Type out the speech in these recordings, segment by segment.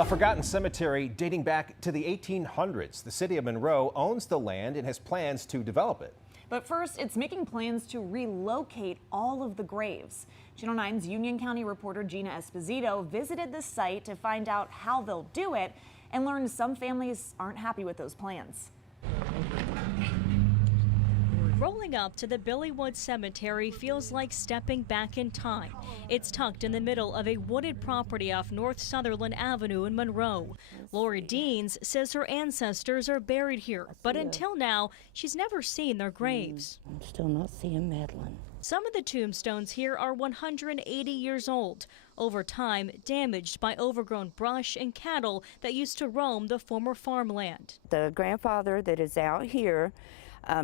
A forgotten cemetery dating back to the 1800s. The City of Monroe owns the land and has plans to develop it. But first, it's making plans to relocate all of the graves. Channel 9's Union County reporter Gina Esposito visited the site to find out how they'll do it and learned some families aren't happy with those plans. Rolling up to the Billywood Cemetery feels like stepping back in time. It's tucked in the middle of a wooded property off North Sutherland Avenue in Monroe. Lori Deans says her ancestors are buried here, but until now, she's never seen their graves. I'm still not seeing Madeline. Some of the tombstones here are 180 years old, over time damaged by overgrown brush and cattle that used to roam the former farmland. The grandfather that is out here,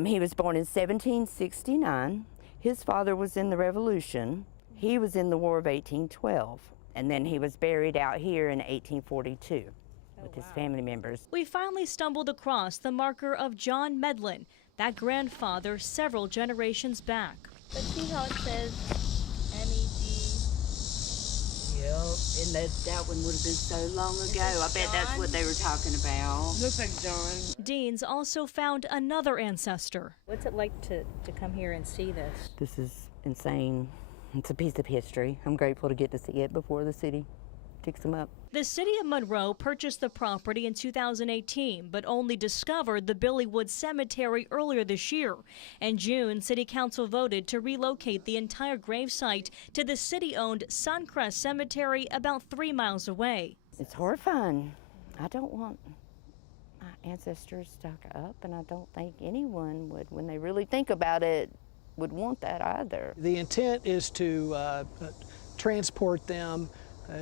he was born in 1769. His father was in the Revolution. He was in the War of 1812. And then he was buried out here in 1842 with his family members. We finally stumbled across the marker of John Medlin, that grandfather several generations back. But see how it says M-E-D? Yep, and that one would have been so long ago. I bet that's what they were talking about. Looks like John. Deans also found another ancestor. What's it like to come here and see this? This is insane. It's a piece of history. I'm grateful to get to see it before the city picks them up. The City of Monroe purchased the property in 2018, but only discovered the Billywood Cemetery earlier this year. In June, City Council voted to relocate the entire gravesite to the city-owned Suncrest Cemetery about 3 miles away. It's horrifying. I don't want my ancestors stuck up, and I don't think anyone would, when they really think about it, would want that either. The intent is to transport them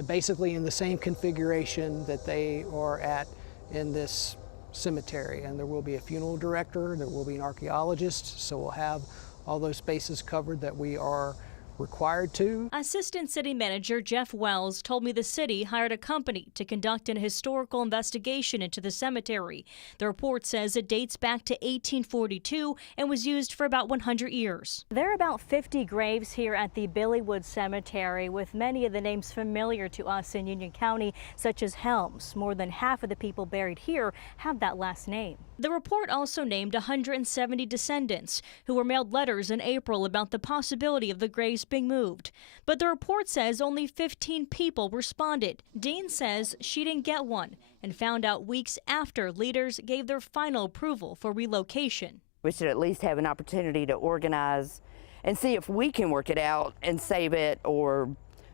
basically in the same configuration that they are at in this cemetery. And there will be a funeral director, there will be an archaeologist, so we'll have all those spaces covered that we are required to. Assistant City Manager Jeff Wells told me the city hired a company to conduct an historical investigation into the cemetery. The report says it dates back to 1842 and was used for about 100 years. There are about 50 graves here at the Billywood Cemetery, with many of the names familiar to us in Union County, such as Helms. More than half of the people buried here have that last name. The report also named 170 descendants who were mailed letters in April about the possibility of the graves being moved. But the report says only 15 people responded. Dean says she didn't get one and found out weeks after leaders gave their final approval for relocation. We should at least have an opportunity to organize and see if we can work it out and save it or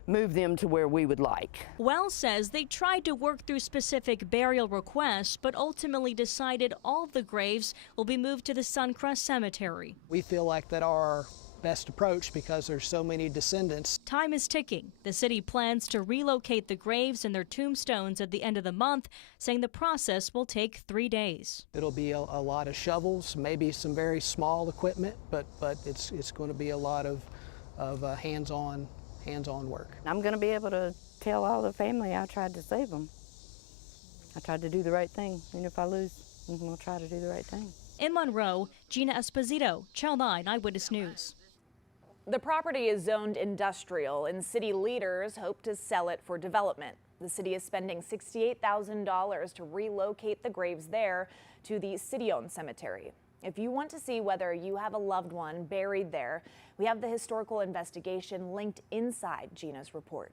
move them to where we would like. Wells says they tried to work through specific burial requests, but ultimately decided all of the graves will be moved to the Suncrest Cemetery. We feel like that our best approach because there's so many descendants. Time is ticking. The city plans to relocate the graves and their tombstones at the end of the month, saying the process will take 3 days. It'll be a lot of shovels, maybe some very small equipment, but it's going to be a lot of hands-on work. I'm going to be able to tell all the family I tried to save them. I tried to do the right thing, and if I lose, I'm going to try to do the right thing. In Monroe, Gina Esposito, Channel 9 Eyewitness News. The property is zoned industrial, and city leaders hope to sell it for development. The city is spending $68,000 to relocate the graves there to the city-owned cemetery. If you want to see whether you have a loved one buried there, we have the historical investigation linked inside Gina's report.